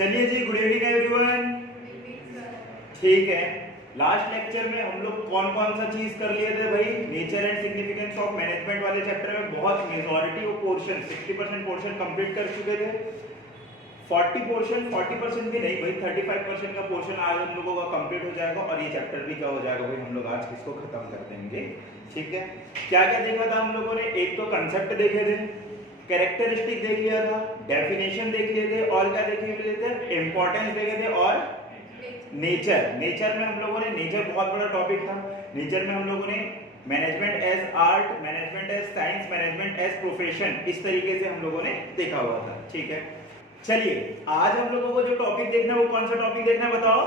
चलिए जी, good evening everyone. ठीक है, लास्ट लेक्चर में हम लोग कौन कौन सा चीज कर लिए थे भाई? Nature and significance of management वाले चैप्टर में बहुत majority of portion 60% portion complete कर चुके थे। 40% भी नहीं भाई, 35% का पोर्शन आज हम लोगों का कंप्लीट हो जाएगा और ये चैप्टर भी क्या हो जाएगा भाई, हम लोग आज इसको खत्म कर देंगे। ठीक है, क्या क्या देखा था हम लोगों ने? एक तो कंसेप्ट देखे थे, कैरेक्टरिस्टिक देख लिया था, डेफिनेशन देख लिए थे, और क्या देख लिए थे? इंपॉर्टेंस देखे थे और नेचर। नेचर में हम लोगों ने, नेचर बहुत बड़ा टॉपिक था। नेचर में हम लोगों ने management as art, management as science, management as profession, इस तरीके से हम लोगों ने देखा हुआ था। ठीक है, चलिए आज हम लोगों को जो टॉपिक देखना है वो कौन सा टॉपिक देखना है बताओ?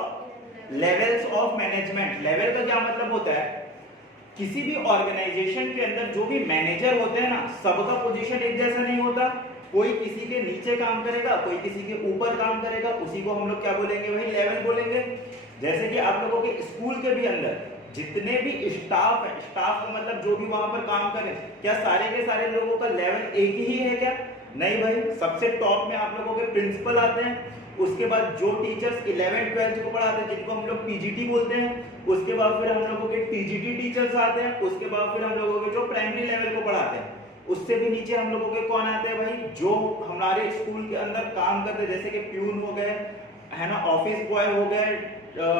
Levels of management. लेवल का क्या मतलब होता है? किसी भी ऑर्गेनाइजेशन के अंदर जो भी मैनेजर होते हैं ना, सबका पोजीशन एक जैसा नहीं होता। कोई किसी के नीचे काम करेगा, कोई किसी के ऊपर काम करेगा, उसी को हम लोग क्या बोलेंगे भाई? लेवल बोलेंगे। जैसे कि आप लोगों के स्कूल के भी अंदर जितने भी स्टाफ है, स्टाफ का मतलब जो भी वहां पर काम करे, क्या सारे के सारे लोगों का लेवल एक ही है क्या? नहीं भाई, सबसे टॉप में आप लोगों के प्रिंसिपल आते हैं, उसके बाद जो टीचर्स 11th 12th को पढ़ाते हैं जिनको हम लोग पीजीटी बोलते हैं, उसके बाद फिर हम लोगों के टीजीटी टीचर्स आते हैं, उसके बाद फिर हम लोगों के जो प्राइमरी लेवल को पढ़ाते हैं, उससे भी नीचे हम लोगों के कौन आते हैं भाई? जो हमारे स्कूल के अंदर काम करते हैं, जैसे कि प्यून हो गए, है ना, ऑफिस बॉय हो गए,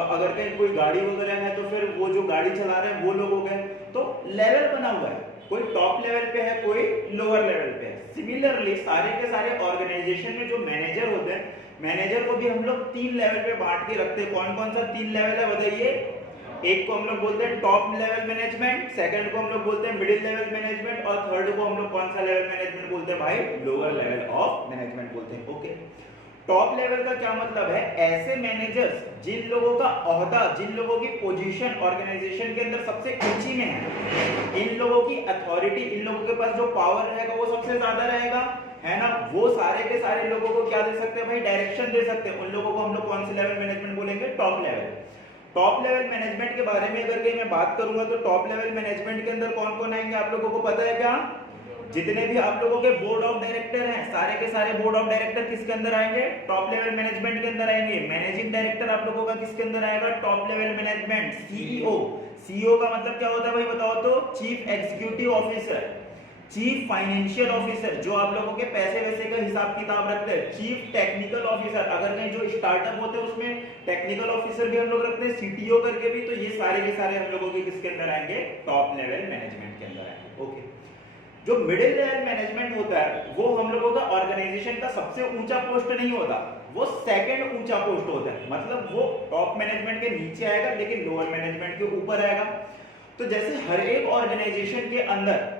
अगर कहीं कोई गाड़ी वगैरह है तो फिर वो जो गाड़ी चला रहे हैं वो लोग हो गए। तो लेवल बना हुआ है, कोई टॉप लेवल पे है, कोई लोअर लेवल पे है। सिमिलरली सारे के सारे ऑर्गेनाइजेशन में जो मैनेजर होते हैं, मैनेजर को भी हम लोग 3 लेवल पे बांट के रखते हैं। कौन कौन सा 3 लेवल है बताइए? एक को हम लोग बोलते हैं टॉप लेवल मैनेजमेंट, सेकंड को हम लोग बोलते हैं मिडिल लेवल मैनेजमेंट, और थर्ड को हम लोग कौन सा लेवल मैनेजमेंट बोलते हैं भाई? लोअर लेवल ऑफ मैनेजमेंट बोलते हैं। ओके, टॉप लेवल का क्या मतलब है? ऐसे मैनेजर्स जिन लोगों का ओहदा, जिन लोगों की पोजीशन ऑर्गेनाइजेशन के अंदर सबसे ऊंची में है, इन लोगों की अथॉरिटी, इन लोगों के पास जो पावर रहेगा वो सबसे ज्यादा रहेगा, है ना, वो सारे के सारे लोगों को क्या दे सकते हैं भाई? डायरेक्शन दे सकते हैं। उन लोगों को हम लोग कौन से लेवल मैनेजमेंट बोलेंगे? Top level. Top level management के बारे में अगर मैं बात करूंगा तो टॉप लेवल मैनेजमेंट के अंदर कौन कौन आएंगे आप लोगों को पता है क्या? जितने भी आप लोगों के बोर्ड ऑफ डायरेक्टर हैं, सारे के सारे बोर्ड ऑफ डायरेक्टर किसके अंदर आएंगे? टॉप लेवल मैनेजमेंट के अंदर आएंगे। मैनेजिंग डायरेक्टर आप लोगों का किसके अंदर आएगा? Top level management. CEO, CEO का मतलब क्या होता है भाई बताओ तो? Chief executive officer, chief financial officer, जो आप लोगों के पैसे वैसे का हिसाब किताब रखते हैं। चीफ टेक्निकल ऑफिसर, अगर कहीं जो स्टार्टअप होते हैं उसमें टेक्निकल ऑफिसर भी हम लोग रखते हैं, सीटीओ करके भी। तो ये सारे के सारे हम लोगों के किसके अंदर आएंगे? टॉप लेवल मैनेजमेंट के अंदर आएंगे। ओके, जो मिडिल लेवल मैनेजमेंट होता है वो हम लोगों का ऑर्गेनाइजेशन का सबसे ऊंचा पोस्ट नहीं होता, वो सेकंड ऊंचा पोस्ट होता है। मतलब वो टॉप मैनेजमेंट के नीचे आएगा लेकिन लोअर मैनेजमेंट के ऊपर आएगा। तो जैसे हर एक ऑर्गेनाइजेशन के अंदर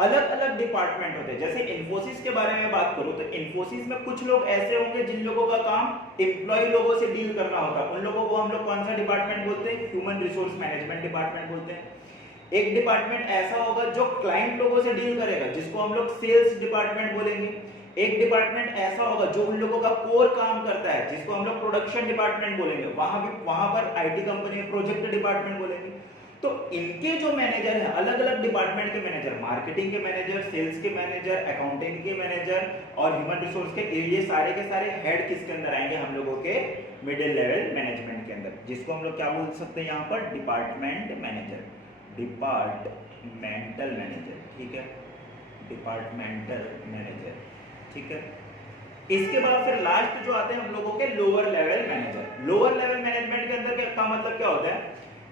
अलग अलग डिपार्टमेंट होते हैं। जैसे इन्फोसिस के बारे में बात करूं तो इन्फोसिस में कुछ लोग ऐसे होंगे जिन लोगों का काम एम्प्लॉय लोगों से डील करना होता है। उन लोगों को हम लोग कौन सा डिपार्टमेंट बोलते हैं? ह्यूमन रिसोर्स मैनेजमेंट डिपार्टमेंट बोलते हैं। एक डिपार्टमेंट ऐसा होगा जो क्लाइंट लोगों से डील करेगा, जिसको हम लोग सेल्स डिपार्टमेंट बोलेंगे। एक डिपार्टमेंट ऐसा होगा जो उन लोगों का कोर काम करता है, जिसको हम लोग प्रोडक्शन डिपार्टमेंट बोलेंगे। वहां पर आईटी कंपनी प्रोजेक्ट डिपार्टमेंट बोलेंगे। तो इनके जो मैनेजर हैं, अलग अलग डिपार्टमेंट के मैनेजर, मार्केटिंग के मैनेजर, सेल्स के मैनेजर, अकाउंटिंग के मैनेजर और ह्यूमन रिसोर्स के, ये सारे के सारे हेड किसके अंदर आएंगे? हम लोगों के मिडिल लेवल मैनेजमेंट के अंदर, जिसको हम लोग क्या बोल सकते हैं यहाँ पर? Department manager, departmental manager. ठीक है, डिपार्टमेंटल मैनेजर। ठीक है, इसके बाद फिर लास्ट जो आते हैं हम लोगों के lower level manager. Lower level management के अंदर का मतलब क्या होता है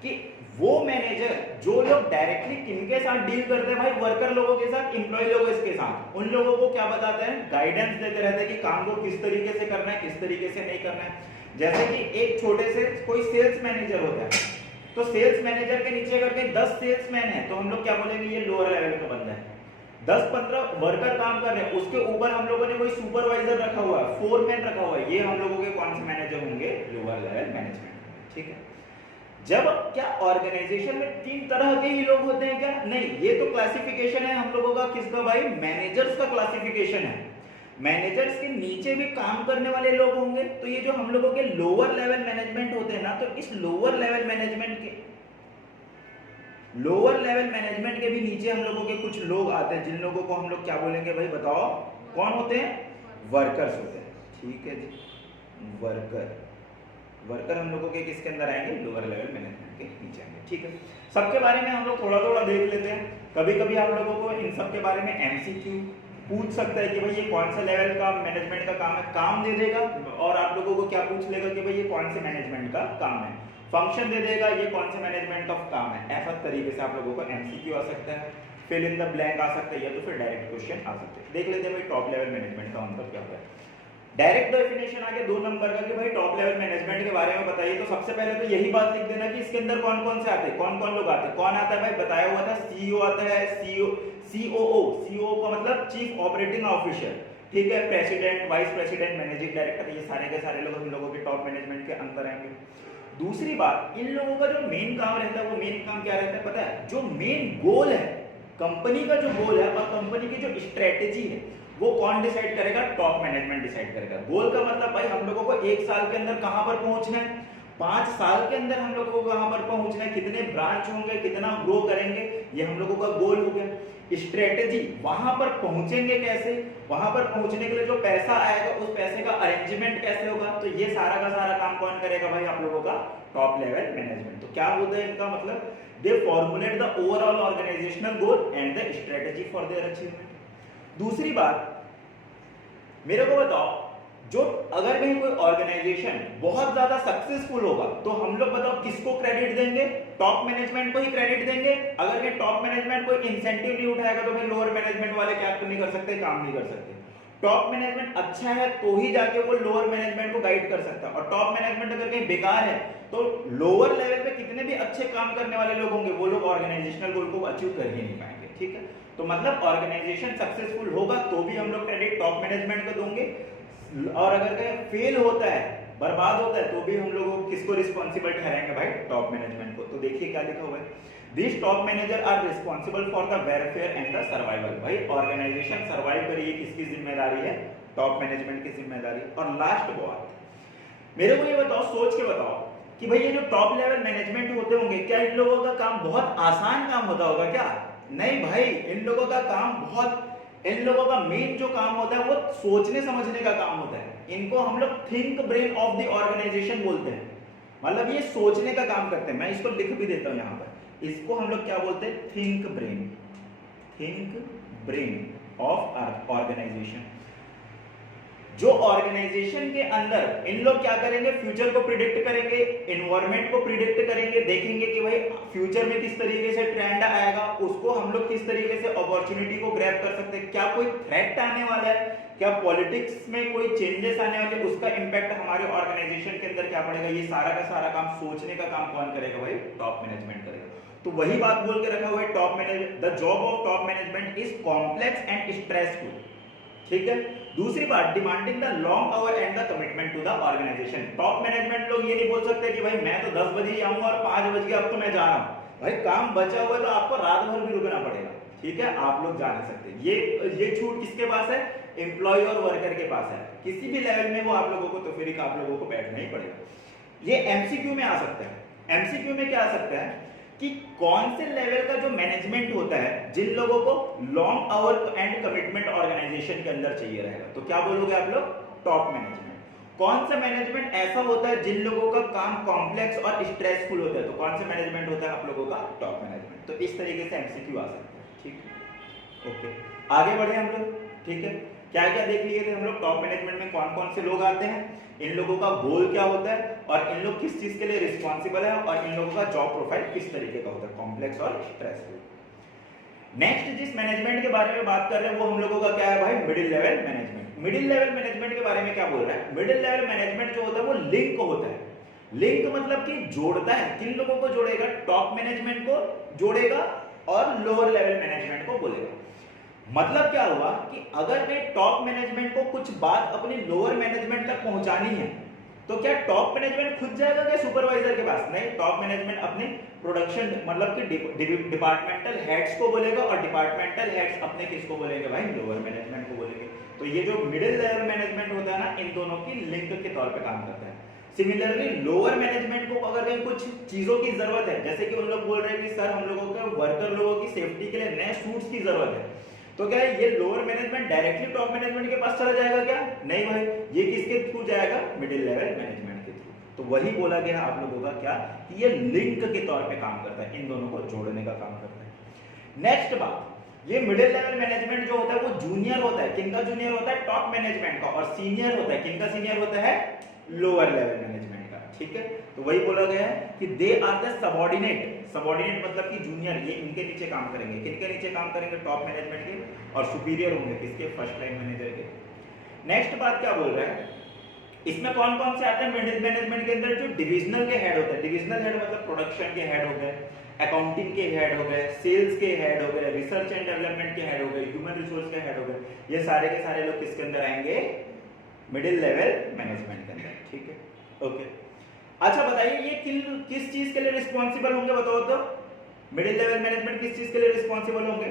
कि वो मैनेजर जो लोग डायरेक्टली किनके साथ डील करते हैं भाई? वर्कर लोगों के साथ, एम्प्लॉय लोगों के साथ। उन लोगों को क्या बताते हैं? गाइडेंस देते रहते हैं कि काम को किस तरीके से करना है, किस तरीके से नहीं करना है। जैसे कि एक छोटे से कोई सेल्स मैनेजर होता है, तो सेल्स मैनेजर के नीचे अगर कहीं 10 सेल्समैन है तो हम लोग क्या बोलेंगे? ये लोअर लेवल का बंदा है। 10-15 वर्कर काम कर रहे हैं, उसके ऊपर हम लोगों ने कोई सुपरवाइजर रखा हुआ है, फोरमैन रखा हुआ है, ये हम लोगों के कौन से मैनेजर होंगे? Lower level management. ठीक है, जब क्या ऑर्गेनाइजेशन में 3 तरह के ही लोग होते हैं क्या? नहीं, ये तो क्लासिफिकेशन है हम लोगों का किसका भाई? मैनेजर्स का क्लासिफिकेशन है। मैनेजर्स के नीचे भी काम करने वाले लोग होंगे। तो ये जो हम लोगों के लोअर लेवल मैनेजमेंट होते हैं ना, तो इस लोअर लेवल मैनेजमेंट के भी नीचे हम लोगों के कुछ लोग आते हैं, जिन लोगों को हम लोग क्या बोलेंगे भाई बताओ? कौन होते हैं? वर्कर्स होते हैं। ठीक है जी, वर्कर, वर्कर हम लोगों के किसके अंदर आएंगे, लोअर लेवल मैनेजमेंट के नीचे आएंगे। ठीक है, सबके बारे में हम लोग थोड़ा थोड़ा देख लेते हैं। कभी कभी आप लोगों को इन सब के बारे में एमसीक्यू पूछ सकता है कि भाई ये कौन सा लेवल का मैनेजमेंट का काम है, काम दे देगा और आप लोगों को क्या पूछ लेगा कि भाई ये कौन से मैनेजमेंट का काम है, फंक्शन दे देगा ये कौन से मैनेजमेंट ऑफ काम है। ऐसा तरीके से आप लोगों को एमसीक्यू आ सकता है, फिल इन द ब्लैंक आ सकता है, या तो फिर डायरेक्ट क्वेश्चन आ सकते हैं। देख लेते हैं भाई टॉप लेवल मैनेजमेंट का मतलब क्या होता है। डायरेक्ट डेफिनेशन आगे 2 नंबर का कि भाई टॉप लेवल मैनेजमेंट के बारे में बताइए, तो सबसे पहले तो यही बात लिख देना कि इसके अंदर कौन कौन से आते हैं, कौन कौन लोग आते हैं। कौन आता है भाई, बताया हुआ था, सीईओ आता है, सीओओ का मतलब चीफ ऑपरेटिंग ऑफिसर, ठीक है, president, vice president, managing director, ये सारे के सारे लोग हम लोगों के टॉप मैनेजमेंट के अंदर आएंगे। दूसरी बात, इन लोगों का जो मेन काम रहता है, वो मेन काम क्या रहता है पता है, जो मेन गोल है कंपनी का, जो गोल है और कंपनी की जो स्ट्रेटेजी है, वो कौन डिसाइड करेगा, टॉप मैनेजमेंट डिसाइड करेगा। गोल का मतलब भाई हम लोगों को 1 साल के अंदर कहां पर पहुंचना है, 5 साल के अंदर हम लोगों को कहां पर पहुंचना है, कितने ब्रांच होंगे, कितना ग्रो करेंगे, ये हम लोगों का गोल हो गया। स्ट्रेटेजी, वहां पर पहुंचेंगे कैसे, वहां पर पहुंचने के लिए जो पैसा आएगा उस पैसे का अरेंजमेंट कैसे होगा, तो ये सारा का सारा काम कौन करेगा भाई, आप लोगों का टॉप लेवल मैनेजमेंट। तो क्या होता है इनका मतलब, they formulate the overall organisational goal and the strategy for their achievement. दूसरी बात, मेरे को बताओ, जो अगर कहीं कोई ऑर्गेनाइजेशन बहुत ज्यादा सक्सेसफुल होगा तो हम लोग बताओ किसको क्रेडिट देंगे, टॉप मैनेजमेंट को ही क्रेडिट देंगे। अगर ये टॉप मैनेजमेंट कोई इंसेंटिव नहीं उठाएगा तो फिर लोअर मैनेजमेंट वाले क्या नहीं कर सकते, काम नहीं कर सकते। टॉप मैनेजमेंट अच्छा है तो ही जाके वो लोअर मैनेजमेंट को गाइड कर सकता है, और टॉप मैनेजमेंट अगर कहीं बेकार है तो लोअर लेवल पे कितने भी अच्छे काम करने वाले लोग होंगे वो लोग ऑर्गेनाइजेशनल गोल को अचीव कर ही नहीं पाएंगे। ठीक है, तो मतलब ऑर्गेनाइजेशन सक्सेसफुल होगा तो भी हम लोग क्रेडिट टॉप मैनेजमेंट को देंगे, और अगर कहीं फेल होता है, बर्बाद होता है, तो भी हम लोग किसको रिस्पॉन्सिबल ठहराएंगे भाई, टॉप मैनेजमेंट को। तो देखिए क्या लिखा हुआ है, this top manager are responsible for the welfare and the survival. भाई ऑर्गेनाइजेशन सर्वाइव करिए किसकी जिम्मेदारी है, टॉप मैनेजमेंट की जिम्मेदारी। और लास्ट बात, मेरे को ये बताओ, सोच के बताओ कि भाई ये जो टॉप लेवल मैनेजमेंट होते होंगे, क्या इन लोगों का काम बहुत आसान काम होता होगा क्या? नहीं भाई, इन लोगों का काम बहुत, इन लोगों का मेन जो काम होता है वो सोचने समझने का काम होता है। इनको हम लोग think brain of the organisation बोलते हैं, मतलब ये सोचने का काम करते हैं। मैं इसको लिख भी देता हूं यहां पर, इसको हम लोग क्या बोलते हैं, थिंक ब्रेन ऑफ ऑर्गेनाइजेशन। जो ऑर्गेनाइजेशन के अंदर इन लोग क्या करेंगे, फ्यूचर को प्रिडिक्ट करेंगे, एनवायरनमेंट को प्रिडिक्ट करेंगे, देखेंगे कि भाई फ्यूचर में किस तरीके से ट्रेंड आएगा, उसको हम लोग किस तरीके से अपॉर्चुनिटी को ग्रैब कर सकते हैं, क्या कोई थ्रेट आने वाला है, क्या पॉलिटिक्स में कोई चेंजेस आने वाले, उसका इंपैक्ट हमारे ऑर्गेनाइजेशन के अंदर क्या पड़ेगा, ये सारा का सारा काम सोचने का काम कौन करेगा भाई, टॉप मैनेजमेंट करेगा। तो वही बात बोल के रखा हुआ है, top management, the job of top management is complex and stressful. ठीक है, दूसरी बात, demanding the long hour and the commitment to the organisation. Top management लोग ये नहीं बोल सकते कि भाई मैं तो 10 बजे आऊंगा और 5 बज गया अब तो मैं जा रहा हूं। भाई काम बचा हुआ है तो आपको रात भर भी रुकना पड़ेगा। ठीक है, आप लोग जा नहीं सकते। ये छूट किसके पास है, एम्प्लॉय और वर्कर के पास है। किसी भी लेवल में वो आप लोगों को, तो फिर आप लोगों को बैठना ही पड़ेगा। ये एमसीक्यू में आ सकता है। एमसीक्यू में क्या आ सकता है कि कौन से लेवल का जो मैनेजमेंट होता है जिन लोगों को long hour and commitment organisation के अंदर चाहिए रहेगा, तो क्या बोलोगे आप लोग, टॉप मैनेजमेंट। कौन सा मैनेजमेंट ऐसा होता है जिन लोगों का काम कॉम्प्लेक्स और स्ट्रेसफुल होता है, तो कौन सा मैनेजमेंट होता है आप लोगों का, टॉप मैनेजमेंट। तो इस तरीके से एमसीक्यू आ सकता है। ठीक है, ओके, आगे बढ़े हम लोग। ठीक है, क्या क्या देख लिए थे हम लोग, टॉप मैनेजमेंट में कौन कौन से लोग आते हैं, इन लोगों का गोल क्या होता है, और इन लोग किस चीज के लिए रिस्पॉन्सिबल है, और इन लोगों का जॉब प्रोफाइल किस तरीके का होता है, कॉम्प्लेक्स और स्ट्रेसफुल। नेक्स्ट जिस मैनेजमेंट के बारे में बात कर रहे हैं वो हम लोगों का क्या है भाई, middle level management. Middle level management के बारे में क्या बोल रहा है, मिडिल लेवल मैनेजमेंट जो होता है वो लिंक होता है। लिंक मतलब कि जोड़ता है, किन लोगों को जोड़ेगा, टॉप मैनेजमेंट को जोड़ेगा और लोअर लेवल मैनेजमेंट को बोलेगा। मतलब क्या हुआ कि अगर मैं टॉप मैनेजमेंट को कुछ बात अपनी लोअर मैनेजमेंट तक पहुंचानी है तो क्या टॉप मैनेजमेंट खुद जाएगा क्या सुपरवाइजर के पास, नहीं, टॉप मैनेजमेंट अपने प्रोडक्शन मतलब कि डिपार्टमेंटल हेड्स को बोलेगा, और डिपार्टमेंटल हेड्स अपने किसको बोलेंगे भाई, लोअर मैनेजमेंट को बोलेंगे। तो ये जो मिडिल लेवल मैनेजमेंट होता है ना, इन दोनों की लिंक के तौर पे काम करता है। सिमिलरली लोअर मैनेजमेंट को अगर कहीं कुछ चीजों की जरूरत है, जैसे कि उन लोग बोल रहे हैं कि सर हम लोगों के वर्कर लोगों की सेफ्टी के लिए नए सूट्स की जरूरत है, तो क्या है, ये lower management directly top management के पास चला जाएगा क्या? नहीं भाई, ये किसके थ्रू जाएगा? मिडिल लेवल मैनेजमेंट के थ्रू। तो वही बोला गया आप लोगों का क्या, कि ये लिंक के तौर पे काम करता है, इन दोनों को जोड़ने का काम करता है। नेक्स्ट बात, ये मिडिल लेवल मैनेजमेंट जो होता है वो जूनियर होता है। किनका जूनियर होता है? टॉप मैनेजमेंट का। और सीनियर होता है, किनका सीनियर होता है? लोअर लेवल मैनेजमेंट का। ठीक है, तो वही बोला गया है कि they are the subordinate. Subordinate मतलब कि जूनियर, ये इनके नीचे काम करेंगे। किनके नीचे काम करेंगे? टॉप मैनेजमेंट के। और सुपीरियर होंगे किसके? फर्स्ट लाइन मैनेजर के। नेक्स्ट बात क्या बोल रहा है, इसमें कौन कौन से आते हैं मिडिल मैनेजमेंट के अंदर? जो डिविजनल के हेड होते हैं। डिविजनल हेड मतलब प्रोडक्शन के हेड हो गए, अकाउंटिंग के हेड हो गए, सेल्स के हेड हो गए, रिसर्च एंड डेवलपमेंट के हेड हो गए, ह्यूमन रिसोर्स के हेड हो गए। ये सारे के सारे लोग किसके अंदर आएंगे? मिडिल लेवल मैनेजमेंट के अंदर। ठीक है, ओके। अच्छा बताइए, ये किस चीज के लिए रिस्पॉन्सिबल होंगे? बताओ तो, मिडिल लेवल मैनेजमेंट किस चीज के लिए रिस्पॉन्सिबल होंगे?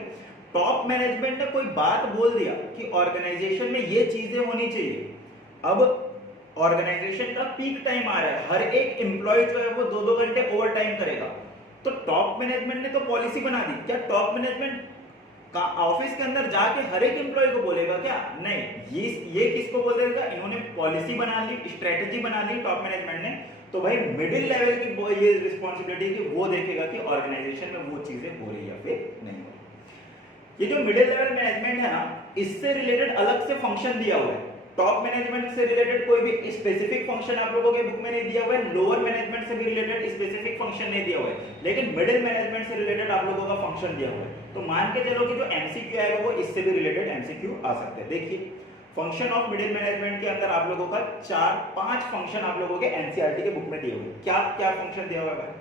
टॉप मैनेजमेंट ने कोई बात बोल दिया कि ऑर्गेनाइजेशन में ये चीजें होनी चाहिए। अब ऑर्गेनाइजेशन का पीक टाइम आ रहा है, हर एक एम्प्लॉय जो है वो 2-2 घंटे ओवर टाइम करेगा। तो टॉप मैनेजमेंट ने तो पॉलिसी बना दी। क्या टॉप मैनेजमेंट का ऑफिस के अंदर जाके हर एक एम्प्लॉय को बोलेगा क्या? नहीं। ये किसको बोल देगा? इन्होंने पॉलिसी बना ली, स्ट्रेटेजी बना ली टॉप मैनेजमेंट ने। तो भाई मिडिल लेवल की ये रिस्पॉन्सिबिलिटी कि वो देखेगा कि ऑर्गेनाइजेशन में वो चीजें हो रही है फिर नहीं हो रही। ये जो मिडिल लेवल मैनेजमेंट है ना, इससे रिलेटेड अलग से फंक्शन दिया हुआ है। टॉप मैनेजमेंट से रिलेटेड कोई भी स्पेसिफिक फंक्शन आप लोगों के बुक में नहीं दिया हुआ है। लोअर मैनेजमेंट से भी रिलेटेड स्पेसिफिक फंक्शन नहीं दिया हुआ है, लेकिन मिडिल मैनेजमेंट से रिलेटेड आप लोगों का फंक्शन दिया हुआ है। तो मान के चलो कि जो एमसीक्यू आएगा वो इससे भी रिलेटेड एमसीक्यू आ सकते हैं। देखिए, फंक्शन ऑफ मिडिल मैनेजमेंट के अंदर आप लोगों का 4-5 फंक्शन आप लोगों के एनसीईआरटी के बुक में दिए हुए हैं। क्या क्या फंक्शन दिया हुआ है?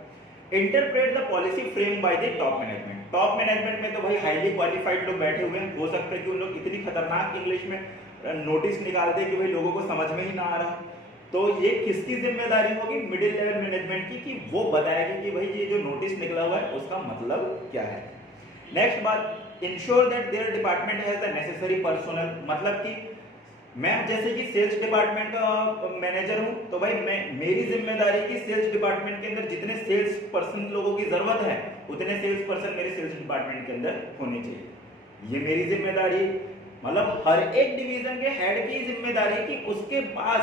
Interpret the policy frame by the top management. Top management में तो भाई हाईली क्वालिफाइड लोग बैठे हुए हैं। हो सकता है कि उन लोग इतनी खतरनाक इंग्लिश में नोटिस निकाल दे कि भाई लोगों को समझ में ही ना आ रहा। तो ये किसकी जिम्मेदारी होगी? मिडिल लेवल मैनेजमेंट की, कि वो बताएगी कि भाई ये जो नोटिस निकला हुआ है उसका मतलब क्या है। नेक्स्ट बात, ensure that there department has the necessary personnel. मतलब कि मैं जैसे कि सेल्स डिपार्टमेंट का मैनेजर हूं, तो भाई मेरी जिम्मेदारी कि सेल्स डिपार्टमेंट के अंदर जितने सेल्स पर्सन लोगों की जरूरत है उतने सेल्स पर्सन मेरे सेल्स डिपार्टमेंट के अंदर होने चाहिए। ये मेरी जिम्मेदारी। मतलब हर एक डिवीजन के हेड की जिम्मेदारी कि उसके पास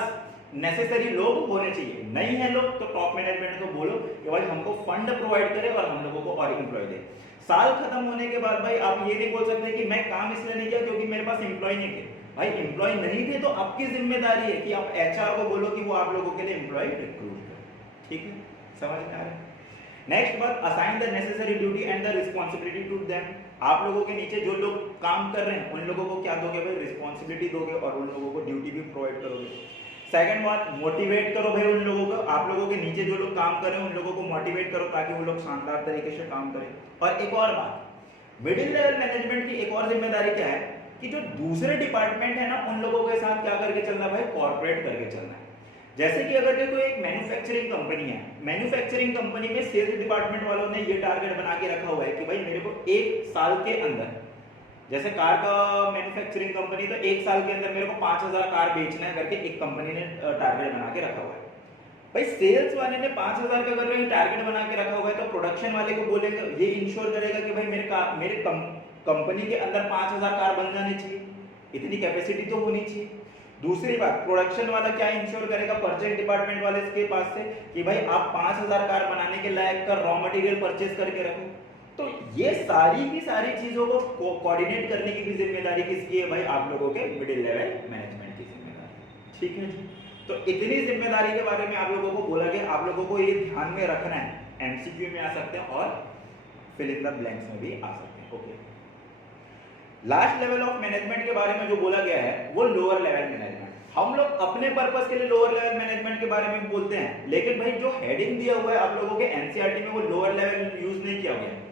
नेसेसरी लोग होने चाहिए। नहीं है लोग तो टॉप मैनेजमेंट को बोलो कि भाई हमको फंड प्रोवाइड करे और हम लोगों को और एम्प्लॉय दे। साल खत्म होने के बाद भाई आप ये नहीं बोल सकते कि मैं काम इसलिए नहीं किया क्योंकि मेरे पास एम्प्लॉय नहीं थे। भाई एम्प्लॉय नहीं थे तो आपकी जिम्मेदारी है कि आप एचआर को बोलो कि वो आप लोगों के लिए एम्प्लॉय रिक्रूट करे। ठीक है, समझ में आ रहा है? नेक्स्ट बात, assign the necessary duty and the responsibility to them. आप लोगों के नीचे जो लोग काम कर रहे हैं उन लोगों को क्या दोगे भाई? रिस्पांसिबिलिटी दोगे और उन लोगों को ड्यूटी भी प्रोवाइड करोगे। सेकंड बात, मोटिवेट करो भाई उन लोगों को। आप लोगों के नीचे जो लोग काम कर रहे हैं उन लोगों को मोटिवेट करो ताकि वो लोग शानदार तरीके से काम करें। और एक और बात, मिडिल लेवल मैनेजमेंट की एक और जिम्मेदारी क्या है कि जो दूसरे डिपार्टमेंट है ना उन लोगों के साथ क्या करके चलना भाई? कॉर्पोरेट करके चलना है। जैसे कि अगर देखो एक मैन्युफैक्चरिंग कंपनी है, मैन्युफैक्चरिंग कंपनी में सेल्स डिपार्टमेंट वालों ने ये टारगेट बना के रखा हुआ है कि भाई मेरे को 1 साल के अंदर, जैसे कार का मैन्युफैक्चरिंग कंपनी तो 1 साल के अंदर मेरे को 5000 कार बेचना है करके एक कंपनी ने टारगेट बना के रखा हुआ है। भाई सेल्स वाले ने 5000 का अगर वही टारगेट बना के रखा हुआ है तो प्रोडक्शन वाले को बोलेगा, ये इंश्योर करेगा कि भाई मेरे कंपनी के अंदर 5000 कार बन जाने चाहिए, इतनी कैपेसिटी तो होनी चाहिए। दूसरी बात, प्रोडक्शन वाला क्या इंश्योर करेगा परचेज डिपार्टमेंट वाले के पास से कि भाई आप 5000 कार बनाने के लायक का रॉ मटेरियल परचेज करके रखो। तो ये सारी की सारी चीजों को कोऑर्डिनेट करने की भी जिम्मेदारी किसकी है भाई? आप लोगों के मिडिल लेवल मैनेजमेंट की जिम्मेदारी। ठीक है जी, तो इतनी जिम्मेदारी के बारे में आप लोगों को बोला गया। आप लोगों को ये ध्यान में रखना है, एमसीक्यू में आ सकते हैं और फिल इन द ब्लैंक्स में भी आ सकते हैं। Okay, last level of management के बारे में जो बोला गया है वो लोअर लेवल मैनेजमेंट। हम लोग अपने पर्पस के लिए लोअर लेवल मैनेजमेंट के बारे में बोलते हैं, लेकिन भाई जो हेडिंग दिया हुआ है आप लोगों के एनसीईआरटी में वो लोअर लेवल यूज नहीं किया गया।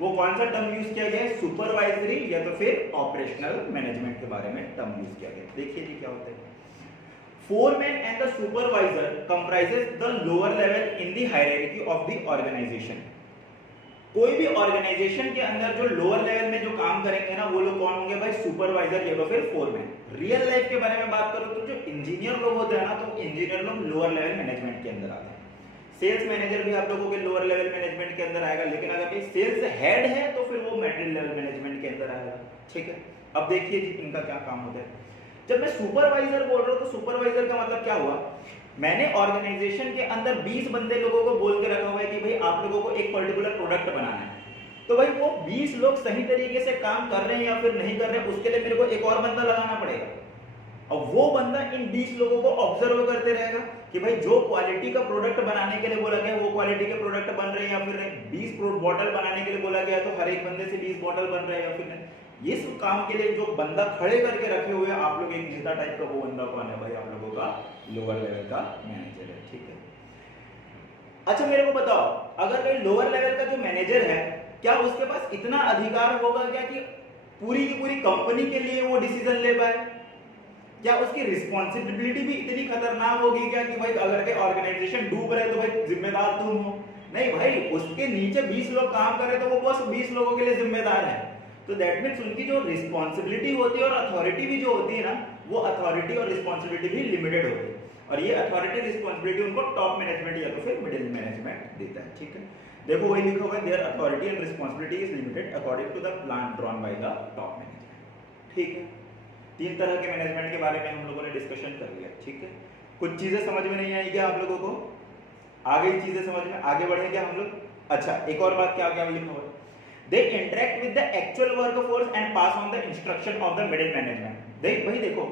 वो कौन सा टर्म यूज किया गया है? सुपरवाइजरी या तो फिर ऑपरेशनल मैनेजमेंट के बारे में टर्म यूज किया गया। देखिए जी क्या होता है। Foreman and the supervisor comprises the lower level in the hierarchy of the organisation. कोई भी ऑर्गेनाइजेशन के अंदर जो लोअर लेवल में जो काम करेंगे ना वो लोग कौन होंगे भाई? सुपरवाइजर या तो फिर फोरमैन। रियल लाइफ के बारे में बात करो तो जो इंजीनियर लोग होते हैं ना तो इंजीनियर लोग लोअर लेवल मैनेजमेंट के अंदर आते हैं। सेल्स मैनेजर भी आप लोगों के लोअर लेवल मैनेजमेंट के अंदर आएगा, लेकिन अगर सेल्स हेड है तो फिर वो मिडिल लेवल मैनेजमेंट के अंदर आएगा। ठीक है, अब देखिए जी इनका क्या काम होता है। जब मैं सुपरवाइजर बोल रहा हूँ तो सुपरवाइजर का मतलब क्या हुआ, मैंने ऑर्गेनाइजेशन के अंदर 20 बंदे लोगों को बोल के रखा हुआ है कि भाई आप लोगों को एक पर्टिकुलर प्रोडक्ट बनाना है, तो भाई वो 20 लोग सही तरीके से काम कर रहे हैं या फिर नहीं कर रहे हैं, उसके लिए मेरे को एक और बंदा लगाना पड़ेगा। और वो बंदा इन 20 लोगों को ऑब्जर्व करते रहेगा कि भाई जो क्वालिटी का प्रोडक्ट बनाने के लिए बोला गया वो क्वालिटी के प्रोडक्ट बन रहे हैं या फिर नहीं, 20 बॉटल बनाने के लिए बोला गया तो हर एक बंदे से 20 बॉटल बन रहे हैं या फिर नहीं। ये सब काम के लिए जो बंदा खड़े करके रखे हुए हैं आप लोग, एक नेता टाइप का, वो बंदा कौन है भाई, आप लोगों का लोअर लेवल का मैनेजर है, ठीक है। अच्छा मेरे को बताओ, अगर कोई लोअर लेवल का जो मैनेजर है, क्या उसके पास इतना अधिकार होगा क्या कि पूरी की पूरी कंपनी के लिए वो डिसीजन ले पाए? क्या उसकी रिस्पॉन्सिबिलिटी भी इतनी खतरनाक होगी क्या कि भाई अगर के ऑर्गेनाइजेशन डूब रहे तो भाई जिम्मेदार तुम हो? नहीं भाई, उसके नीचे 20 लोग काम कर रहे तो वो बस 20 लोगों के लिए जिम्मेदार है। तो दैट मीन्स उनकी जो रिस्पॉन्सिबिलिटी होती है और अथॉरिटी भी जो होती है ना, वो अथॉरिटी और रिस्पॉन्सिबिलिटी भी लिमिटेड होती है। और ये अथॉरिटी रिस्पॉन्सिबिलिटी उनको टॉप मैनेजमेंट या तो फिर मिडिल मैनेजमेंट देता है, ठीक है। देखो वही लिखा हुआ है, their authority and responsibility is limited according to the plan drawn by the top management, ठीक है। 3 तरह के मैनेजमेंट के बारे में हम लोगों ने डिस्कशन कर लिया, ठीक है। कुछ चीजें समझ में नहीं आई क्या आप लोगों को? आगे चीजें समझ में, आगे बढ़े क्या हम लोग? अच्छा एक और बात क्या क्या लिखा हुआ है, they interact with the actual workforce and pass on the instruction of the middle management. देख भाई देखो,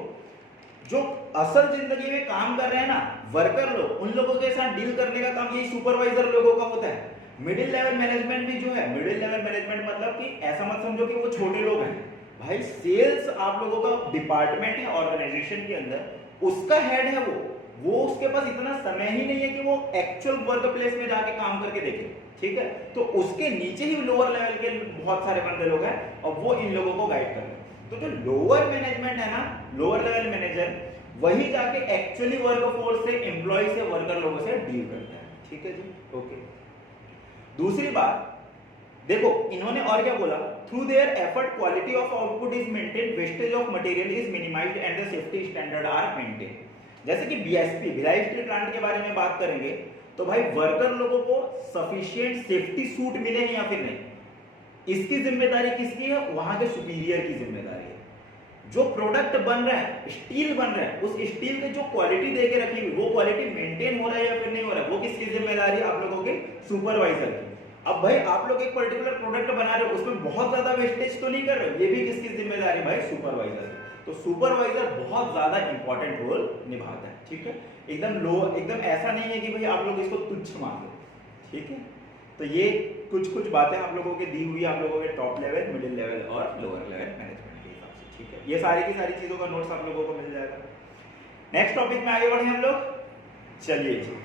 जो असल जिंदगी में काम कर रहे हैं ना वर्कर लोग, उन लोगों के साथ डील करने का काम यही सुपरवाइजर लोगों का होता है। मिडिल लेवल मैनेजमेंट भी जो है, मिडिल लेवल मैनेजमेंट मतलब कि ऐसा मत समझो कि वो छोटे लोग हैं भाई। सेल्स आप लोगों का डिपार्टमेंट है ऑर्गेनाइजेशन के अंदर, उसका हेड है वो उसके पास इतना समय ही नहीं है कि वो एक्चुअल वर्क प्लेस में जाके काम करके देखे, ठीक है। तो उसके नीचे ही लोअर लेवल के बहुत सारे बंदे लोग हैं और वो इन लोगों को गाइड कर रहे हैं। तो जो लोअर मैनेजमेंट है ना, लोअर लेवल मैनेजर, वही जाके एक्चुअली वर्क फोर्स से, एम्प्लॉय से, वर्कर लोगों से डील करता है, ठीक है जी, ओके। दूसरी बात देखो इन्होंने और क्या बोला, through their effort quality of output is maintain, wastage of material is minimised and the safety standard are maintain. जैसे कि बीएसपी भिलाई स्टील प्लांट के बारे में बात करेंगे तो भाई वर्कर लोगों को सफिशिएंट सेफ्टी सूट मिले हैं या फिर नहीं, इसकी जिम्मेदारी किसकी है? वहां के सुपीरियर की जिम्मेदारी है। जो प्रोडक्ट बन रहा है, स्टील बन रहा है, उस स्टील की जो क्वालिटी देके रखी हुई वो क्वालिटी मेंटेन हो रहा है या फिर नहीं हो रहा है, वो किसकी जिम्मेदारी है? आप लोगों के सुपरवाइजर की। अब भाई आप लोग एक पर्टिकुलर प्रोडक्ट बना रहे हो, उसमें बहुत ज्यादा वेस्टेज तो नहीं कर रहे हो, ये भी किसकी जिम्मेदारी है भाई? सुपरवाइजर की। तो सुपरवाइजर बहुत ज्यादा इंपॉर्टेंट रोल निभाता है, ठीक है। एकदम लो, एकदम ऐसा नहीं है कि भाई आप लोग इसको तुच्छ मान लो, ठीक है। तो ये कुछ कुछ बातें आप लोगों के दी हुई, आप लोगों के टॉप लेवल, मिडिल लेवल और लोअर लेवल मैनेजमेंट के हिसाब से, ठीक है। ये सारी की सारी चीजों का नोट्स आप लोगों को मिल जाएगा। नेक्स्ट टॉपिक में आगे बढ़े हम लोग, चलिए जी।